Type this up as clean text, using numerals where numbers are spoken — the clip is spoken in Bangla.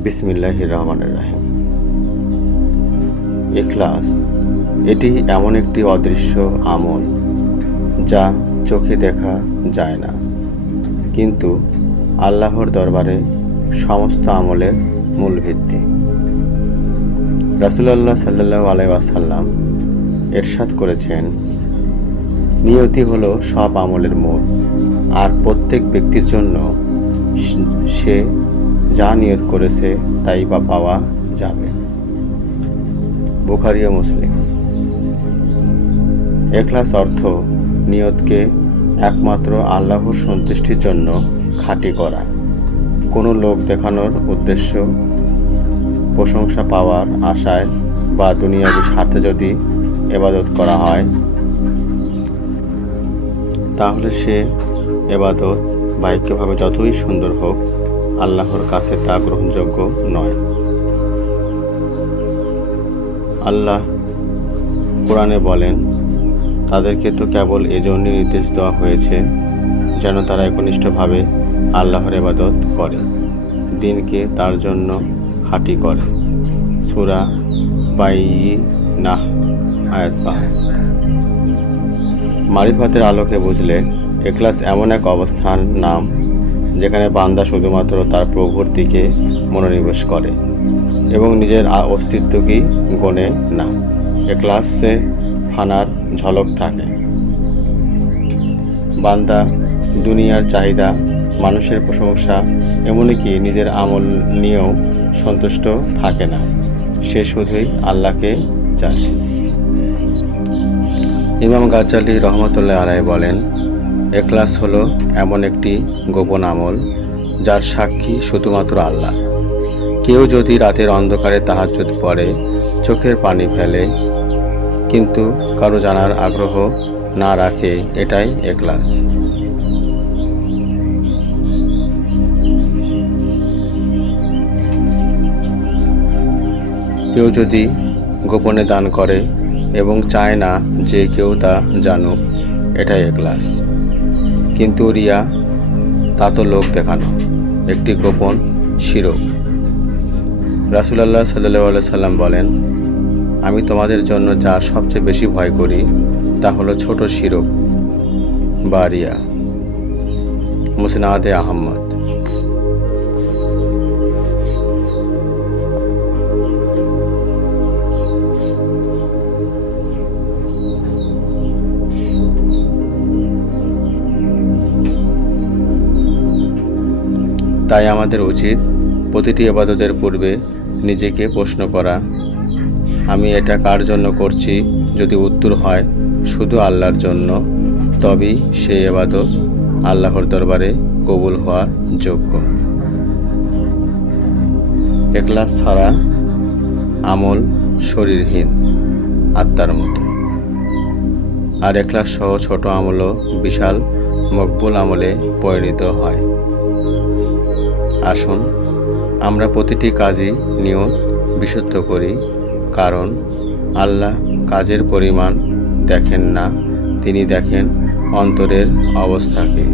বিসমিল্লাহির রহমানির রহিম। ইখলাস এটি এমন একটি অদৃশ্য আমল যা চোখে দেখা যায় না, কিন্তু আল্লাহর দরবারে সমস্ত আমলের মূল ভিত্তি। রাসূলুল্লাহ সাল্লাল্লাহু আলাইহি ওয়াসাল্লাম ইরশাদ করেছেন, নিয়তি হলো সব আমলের মূল, আর প্রত্যেক ব্যক্তির জন্য সে যা নিয়ত করেছে তাই বা পাওয়া যাবে। বুখারী ও মুসলিম। ইখলাস অর্থ নিয়তকে একমাত্র আল্লাহর সন্তুষ্টির জন্য খাঁটি করা। কোনো লোক দেখানোর উদ্দেশ্য, প্রশংসা পাওয়ার আশায় বা দুনিয়াবী স্বার্থে যদি ইবাদত করা হয়, তাহলে সে ইবাদত বাহ্যিকভাবে যতই সুন্দর হোক, আল্লাহর কাছে তা গ্রহণযোগ্য নয়। আল্লাহ কোরআনে বলেন, তাদেরকে তো কেবল এজন্যই নির্দেশ দেওয়া হয়েছে যেন তারা একনিষ্ঠভাবে আল্লাহর ইবাদত করে, দিনকে তার জন্য খাঁটি করে। সূরা বাইয়িনাহ আয়াত 5। মারিফাতের আলোকে বুঝলে ইখলাস এমন এক অবস্থান নাম যেখানে বান্দা শুধুমাত্র তার প্রভুর দিকে মনোনিবেশ করে এবং নিজের অস্তিত্বকেই গণে না। ইখলাসে ফানার ঝলক থাকে। বান্দা দুনিয়ার চাহিদা, মানুষের প্রশংসা, এমনকি নিজের আমল নিয়েও সন্তুষ্ট থাকে না। সে শুধুই আল্লাহকে চায়। ইমাম গাজ্জালী রহমতুল্লাহ আলাইহি বলেন, ইখলাস হলো এমন একটি গোপন আমল যার সাক্ষী শুধুমাত্র আল্লাহ। কেউ যদি রাতের অন্ধকারে তাহাজ্জুদ পড়ে, চোখের পানি ফেলে, কিন্তু কারো জানার আগ্রহ না রাখে, এটাই ইখলাস। কেউ যদি গোপনে দান করে এবং চায় না যে কেউ তা জানুক, এটাই ইখলাস। কিন্তু রিয়া, তা তো লোক দেখানো, একটি গোপন শিরক। রাসূলুল্লাহ সাল্লাল্লাহু আলাইহি সাল্লাম বলেন, আমি তোমাদের জন্য যা সবচেয়ে বেশি ভয় করি তা হলো ছোট শিরক বা রিয়া। মুসনাদে আহমদ। তাই আমাদের উচিত প্রতিটি ইবাদতের পূর্বে নিজেকে প্রশ্ন করা, আমি এটা কার জন্য করছি? যদি উত্তর হয় শুধু আল্লাহর জন্য, তবেই সেই ইবাদত আল্লাহর দরবারে কবুল হওয়ার যোগ্য। ইখলাস ছাড়া আমল শরীরহীন, আত্মার মতো। আর ইখলাস সহ ছোট আমলও বিশাল মকবুল আমলে পরিণত হয়। আসুন আমরা প্রতিটি কাজই নিয়ত বিশুদ্ধ করি, কারণ আল্লাহ কাজের পরিমাণ দেখেন না, তিনি দেখেন অন্তরের অবস্থাকে।